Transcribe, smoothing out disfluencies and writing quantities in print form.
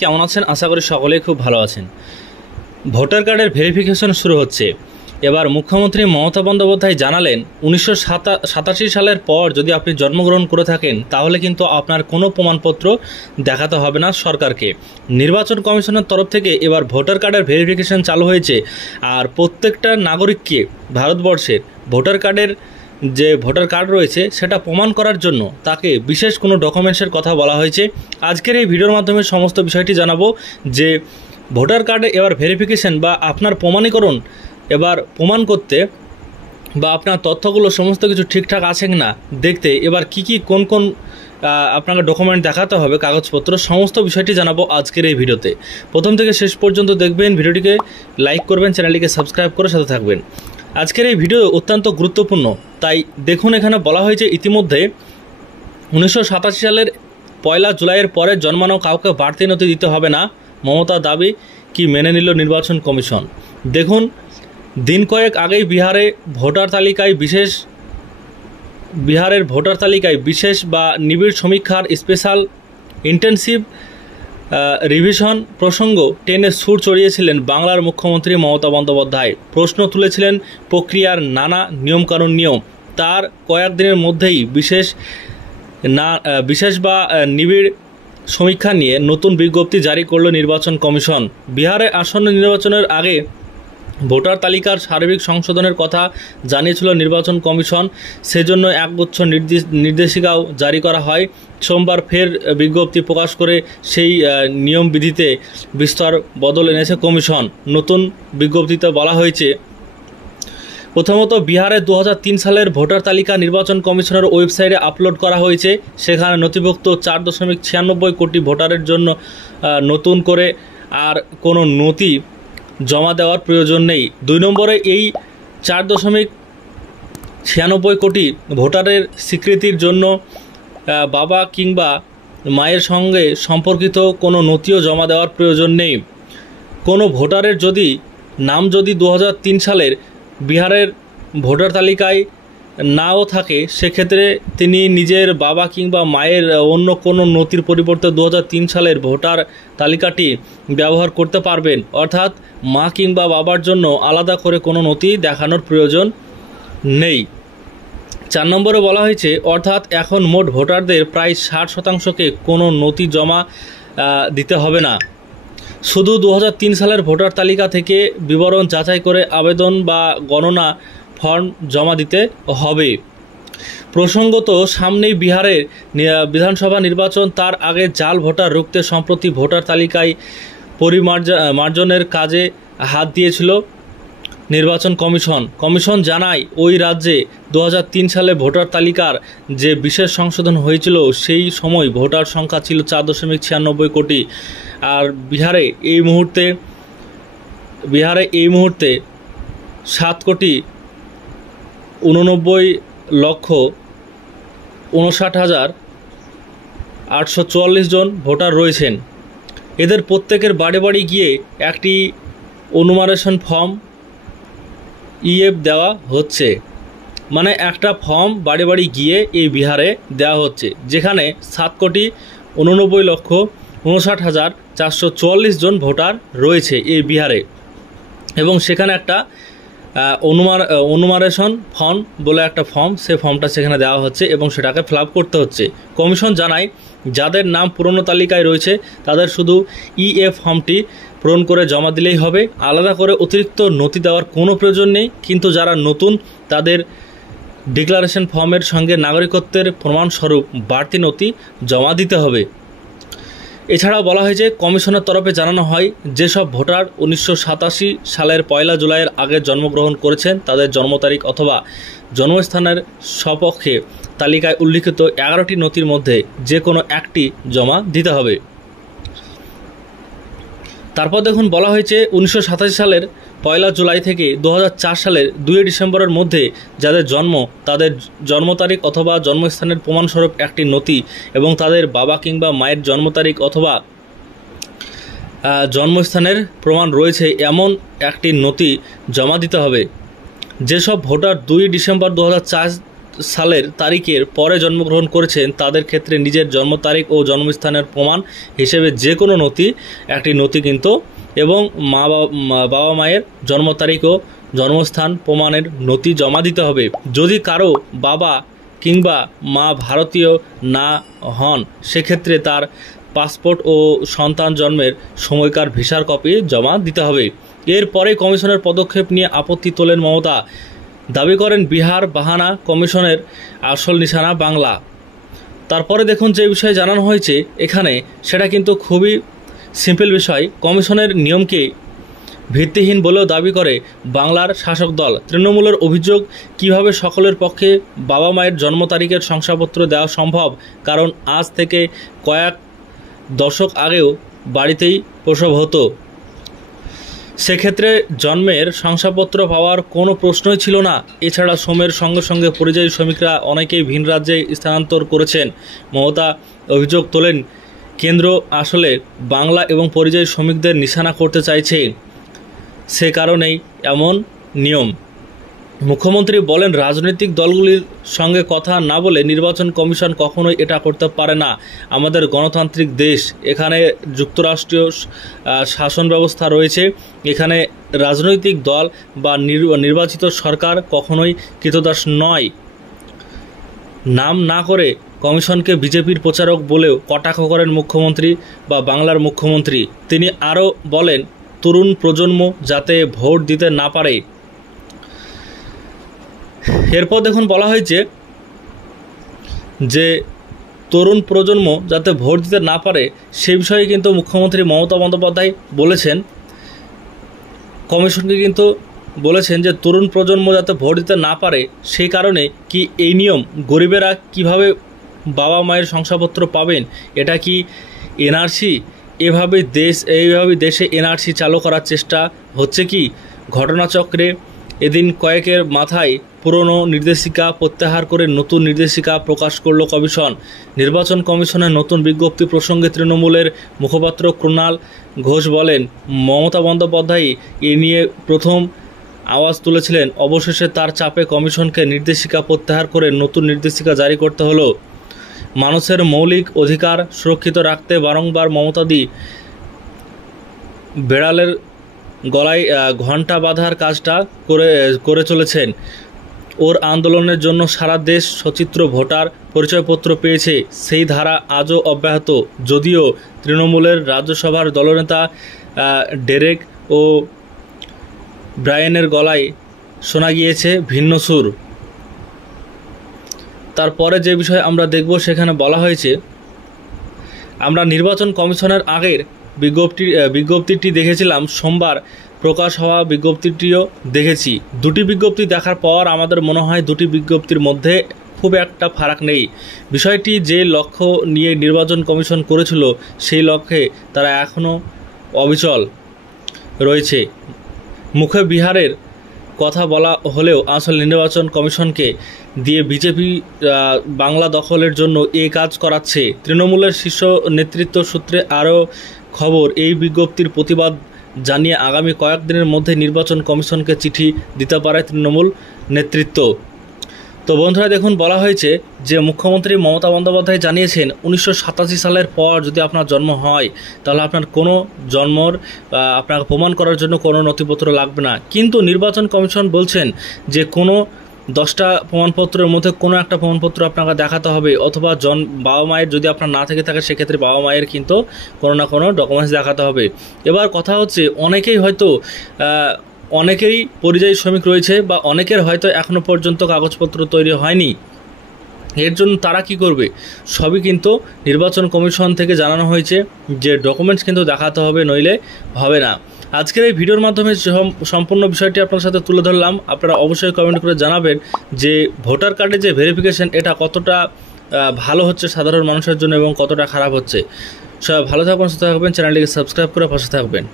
কেমন আছেন? আশা করি সকলেই খুব ভালো আছেন। ভোটার কার্ডের ভেরিফিকেশন শুরু হচ্ছে। এবার মুখ্যমন্ত্রী মমতা বন্দ্যোপাধ্যায় জানালেন 1987 সালের পর যদি আপনি জন্মগ্রহণ করে থাকেন তাহলে কিন্তু আপনার কোনো প্রমাণপত্র দেখাতে হবে না সরকারকে। নির্বাচন কমিশনের তরফ থেকে এবার ভোটার কার্ডের ভেরিফিকেশন চালু হয়েছে। আর প্রত্যেকটা নাগরিককে ভারতবর্ষের ভোটার কার্ডের যে ভোটার কার্ড রয়েছে সেটা প্রমাণ করার জন্য তাকে বিশেষ কোনো ডকুমেন্টসের কথা বলা হয়েছে। আজকের এই ভিডিওর মাধ্যমে সমস্ত বিষয়টি জানাবো যে ভোটার কার্ডে এবার ভেরিফিকেশন বা আপনার প্রমাণীকরণ এবার প্রমাণ করতে বা আপনার তথ্যগুলো সমস্ত কিছু ঠিকঠাক আছে কি না দেখতে এবার কোন কোন আপনাকে ডকুমেন্ট দেখাতে হবে, কাগজপত্র, সমস্ত বিষয়টি জানাবো আজকের এই ভিডিওতে। প্রথম থেকে শেষ পর্যন্ত দেখবেন, ভিডিওটিকে লাইক করবেন, চ্যানেলটিকে সাবস্ক্রাইব করে সাথে থাকবেন। আজকের এই ভিডিও অত্যন্ত গুরুত্বপূর্ণ, তাই দেখুন এখানে বলা হয়েছে ইতিমধ্যে 1987 সালের 1 জুলাইয়ের পরে জন্মানো কাউকে বাড়তি নথি দিতে হবে না, মমতার দাবি কি মেনে নিল নির্বাচন কমিশন। দেখুন, দিন কয়েক আগেই বিহারের ভোটার তালিকায় বিশেষ বা নিবিড় সমীক্ষার স্পেশাল ইন্টেনসিভ রিভিশন প্রসঙ্গ টেনে সুর চড়িয়েছিলেন বাংলার মুখ্যমন্ত্রী মমতা বন্দ্যোপাধ্যায়। প্রশ্ন তুলেছিলেন প্রক্রিয়ার নানা নিয়মকানুন নিয়েও। তার কয়েকদিনের মধ্যেই বিশেষ বা নিবিড় সমীক্ষা নিয়ে নতুন বিজ্ঞপ্তি জারি করল নির্বাচন কমিশন। বিহারে আসন্ন নির্বাচনের আগে ভোটার তালিকার সার্বিক সংশোধনের কথা জানিয়েছিল নির্বাচন কমিশন। সেজন্য একগুচ্ছ নির্দেশিকাও জারি করা হয়। সোমবার ফের বিজ্ঞপ্তি প্রকাশ করে সেই নিয়মবিধিতে বিস্তর বদল এনেছে কমিশন। নতুন বিজ্ঞপ্তিতে বলা হয়েছে, প্রথমত বিহারে 2003 সালের ভোটার তালিকা নির্বাচন কমিশনের ওয়েবসাইটে আপলোড করা হয়েছে। সেখানে নথিভুক্ত 4.96 কোটি ভোটারের জন্য নতুন করে আর কোনো নথি জমা দেওয়ার প্রয়োজন নেই। 2 নম্বরে এই 4.96 কোটি ভোটারের স্বীকৃতির জন্য বাবা কিংবা মায়ের সঙ্গে সম্পর্কিত কোনো নথিও জমা দেওয়ার প্রয়োজন নেই। কোনো ভোটারের নাম যদি 2003 সালের বিহারের ভোটার তালিকায় নাও থাকে, সেক্ষেত্রে তিনি নিজের বাবা কিংবা মায়ের অন্য কোনো নথির পরিবর্তে 2003 সালের ভোটার তালিকাটি ব্যবহার করতে পারবেন। অর্থাৎ মা কিংবা বাবার জন্য আলাদা করে কোনো নথি দেখানোর প্রয়োজন নেই। 4 নম্বরে বলা হয়েছে, অর্থাৎ এখন মোট ভোটারদের প্রায় 60%কে কোনো নথি জমা দিতে হবে না। শুধু 2003 সালের ভোটার তালিকা থেকে বিবরণ যাচাই করে আবেদন বা গণনা ফর্ম জমা দিতে হবে। প্রসঙ্গত, সামনেই বিহারের বিধানসভা নির্বাচন। তার আগে জাল ভোটার রুখতে সম্প্রতি ভোটার তালিকায় পরিমার্জনের কাজে হাত দিয়েছিল নির্বাচন কমিশন জানায়, ওই রাজ্যে 2003 সালে ভোটার তালিকার যে বিশেষ সংশোধন হয়েছিল সেই সময় ভোটার সংখ্যা ছিল 4.96 কোটি। আর বিহারে এই মুহূর্তে 7,89,59,844 জন ভোটার রয়েছেন। এদের প্রত্যেকের বাড়ি বাড়ি গিয়ে একটি অনুমারেশন ফর্ম দেওয়া হচ্ছে। মানে একটা ফর্ম বাড়ি বাড়ি গিয়ে এই বিহারে দেওয়া হচ্ছে, যেখানে 7,89,59,444 জন ভোটার রয়েছে এই বিহারে। এবং সেখানে একটা অনুমারেশন ফর্ম বলে একটা ফর্ম, সে ফর্মটা সেখানে দেওয়া হচ্ছে এবং সেটাকে ফিল আপ করতে হচ্ছে। কমিশন জানায়, যাদের নাম পুরনো তালিকায় রয়েছে তাদের শুধু ফর্মটি পূরণ করে জমা দিলেই হবে। আলাদা করে অতিরিক্ত নথি দেওয়ার কোনো প্রয়োজন নেই। কিন্তু যারা নতুন তাদের ডিক্লারেশন ফর্মের সঙ্গে নাগরিকত্বের প্রমাণস্বরূপ বাড়তি নথি জমা দিতে হবে। এছাড়াও বলা হয়েছে, কমিশনের তরফে জানানো হয়, যেসব ভোটার 1987 সালের 1 জুলাইয়ের আগে জন্মগ্রহণ করেছেন তাদের জন্ম তারিখ অথবা জন্মস্থানের সপক্ষে তালিকায় উল্লিখিত 11টি নথির মধ্যে যে কোনো একটি জমা দিতে হবে। তারপর দেখুন, বলা হয়েছে 1987 সালের 1 জুলাই থেকে 2004 সালের 2 ডিসেম্বরের মধ্যে যাদের জন্ম তাদের জন্ম তারিখ অথবা জন্মস্থানের প্রমাণস্বরূপ একটি নথি এবং তাদের বাবা কিংবা মায়ের জন্ম তারিখ অথবা জন্মস্থানের প্রমাণ রয়েছে এমন একটি নথি জমা দিতে হবে। যেসব ভোটার 2 ডিসেম্বর সালের তারিখের পরে জন্মগ্রহণ করেছেন তাদের ক্ষেত্রে নিজের জন্ম তারিখ ও জন্মস্থানের প্রমাণ হিসেবে যে কোনো নথি, একটি নথি কিন্তু, এবং বাবা মায়ের জন্ম তারিখ ও জন্মস্থান প্রমাণের নথি জমা দিতে হবে। যদি কারো বাবা কিংবা মা ভারতীয় না হন সেক্ষেত্রে তার পাসপোর্ট ও সন্তান জন্মের সময়কার ভিসার কপি জমা দিতে হবে। এরপরে কমিশনের পদক্ষেপ নিয়ে আপত্তি তোলেন মমতা। দাবি করেন বিহার বাহানা কমিশনের আসল নিশানা বাংলা। তারপরে দেখুন যে বিষয়ে জানানো হয়েছে এখানে, সেটা কিন্তু খুবই সিম্পল বিষয়। কমিশনের নিয়মকে ভিত্তিহীন বলেও দাবি করে বাংলার শাসক দল। তৃণমূলের অভিযোগ, কিভাবে সকলের পক্ষে বাবা মায়ের জন্ম তারিখের শংসাপত্র দেওয়া সম্ভব, কারণ আজ থেকে কয়েক দশক আগেও বাড়িতেই প্রসব হতো, সেক্ষেত্রে জন্মের শংসাপত্র পাওয়ার কোনো প্রশ্নই ছিল না। এছাড়া শ্রমের সঙ্গে সঙ্গে পরিযায়ী শ্রমিকরা অনেকেই ভিন রাজ্যে স্থানান্তর করেছেন। মমতা অভিযোগ তোলেন, কেন্দ্র আসলে বাংলা এবং পরিযায়ী শ্রমিকদের নিশানা করতে চাইছে, সে কারণেই এমন নিয়ম। মুখ্যমন্ত্রী বলেন, রাজনৈতিক দলগুলির সঙ্গে কথা না বলে নির্বাচন কমিশন কখনোই এটা করতে পারে না। আমাদের গণতান্ত্রিক দেশ, এখানে যুক্তরাষ্ট্রীয় শাসন ব্যবস্থা রয়েছে, এখানে রাজনৈতিক দল বা নির্বাচিত সরকার কখনোই কৃতদাস নয়। নাম না করে কমিশনকে বিজেপির প্রচারক বলেও কটাক্ষ করেন মুখ্যমন্ত্রী বা বাংলার মুখ্যমন্ত্রী। তিনি আরও বলেন, তরুণ প্রজন্ম যাতে ভোট দিতে না পারে। এরপর দেখুন বলা হয়েছে যে তরুণ প্রজন্ম যাতে ভোট দিতে না পারে সেই বিষয়ে কিন্তু মুখ্যমন্ত্রী মমতা বন্দ্যোপাধ্যায় বলেছেন। কমিশনকে কিন্তু বলেছেন যে তরুণ প্রজন্ম যাতে ভোট দিতে না পারে, সেই কারণে কি এই নিয়ম, গরিবেরা কিভাবে বাবা মায়ের শংসাপত্র পাবেন, এটা কি এনআরসি? এইভাবে দেশে এনআরসি চালু করার চেষ্টা হচ্ছে কি? ঘটনাচক্রে এদিন কয়েকের মাথায় পুরনো নির্দেশিকা প্রত্যাহার করে নতুন নির্দেশিকা প্রকাশ করল কমিশন। নির্বাচন কমিশনের নতুন বিজ্ঞপ্তি প্রসঙ্গে তৃণমূলের মুখপাত্র কুণাল ঘোষ বলেন, মমতা বন্দ্যোপাধ্যায় এ নিয়ে প্রথম আওয়াজ তুলেছিলেন। অবশেষে তার চাপে কমিশনকে নির্দেশিকা প্রত্যাহার করে নতুন নির্দেশিকা জারি করতে হলো। মানুষের মৌলিক অধিকার সুরক্ষিত রাখতে বারংবার মমতাদি বেড়ালের গলায় ঘণ্টা বাঁধার কাজটা করে চলেছেন। ওর আন্দোলনের জন্য সারা দেশ সচিত্র ভোটার পরিচয়পত্র পেয়েছে, সেই ধারা আজও অব্যাহত। যদিও তৃণমূলের রাজ্যসভার দলনেতা ডেরেক ও ব্রায়েনের গলায় শোনা গিয়েছে ভিন্ন সুর। তারপরে যে বিষয় আমরা দেখব সেখানে বলা হয়েছে, আমরা নির্বাচন কমিশনের আগের বিজ্ঞপ্তিটি দেখেছিলাম, সোমবার প্রকাশ হওয়া বিজ্ঞপ্তিটিও দেখেছি। দুটি বিজ্ঞপ্তি দেখার পর আমাদের মনে হয় দুটি বিজ্ঞপ্তির মধ্যে খুব একটা ফারাক নেই। বিষয়টি যে লক্ষ্য নিয়ে নির্বাচন কমিশন করেছিল সেই লক্ষ্যে তারা এখনও অবিচল রয়েছে। মুখে বিহারের কথা বলা হলেও আসলে নির্বাচন কমিশনকে দিয়ে বিজেপি বাংলা দখলের জন্য এই কাজ করাচ্ছে। তৃণমূলের শীর্ষ নেতৃত্ব সূত্রে আরও খবর, এই বিজ্ঞপ্তির প্রতিবাদ জানিয়ে আগামী কয়েকদিনের মধ্যে নির্বাচন কমিশনকে চিঠি দিতে পারে তৃণমূল নেতৃত্ব। তো বন্ধুরা দেখুন, বলা হয়েছে যে মুখ্যমন্ত্রী মমতা বন্দ্যোপাধ্যায় জানিয়েছেন 1987 সালের পর যদি আপনার জন্ম হয় তাহলে আপনার কোনো জন্মর আপনাকে প্রমাণ করার জন্য কোনো নথিপত্র লাগবে না। কিন্তু নির্বাচন কমিশন বলছেন যে কোনো 10টা প্রমাণপত্রের মধ্যে কোনো একটা প্রমাণপত্র আপনাকে দেখাতে হবে, অথবা বাবা মায়ের যদি আপনার না থেকে থাকে সেক্ষেত্রে বাবা মায়ের কিন্তু কোনো না কোনো ডকুমেন্টস দেখাতে হবে। এবার কথা হচ্ছে, অনেকেরই পরিযায়ী শ্রমিক রয়েছে বা অনেকের হয়তো এখনও পর্যন্ত কাগজপত্র তৈরি হয়নি। এর জন্য তারা কি করবে? সবই কিন্তু নির্বাচন কমিশন থেকে জানানো হয়েছে যে ডকুমেন্টস কিন্তু দেখাতে হবে, নইলে হবে না। আজকের এই ভিডিওর মাধ্যমে সম্পূর্ণ বিষয়টি আপনার সাথে তুলে ধরলাম। আপনারা অবশ্যই কমেন্ট করে জানাবেন যে ভোটার কার্ডের যে ভেরিফিকেশন এটা কতটা ভালো হচ্ছে সাধারণ মানুষের জন্য এবং কতটা খারাপ হচ্ছে। সবাই ভালো থাকবেন, সুস্থ থাকবেন, চ্যানেলটিকে সাবস্ক্রাইব করে পাশে থাকবেন।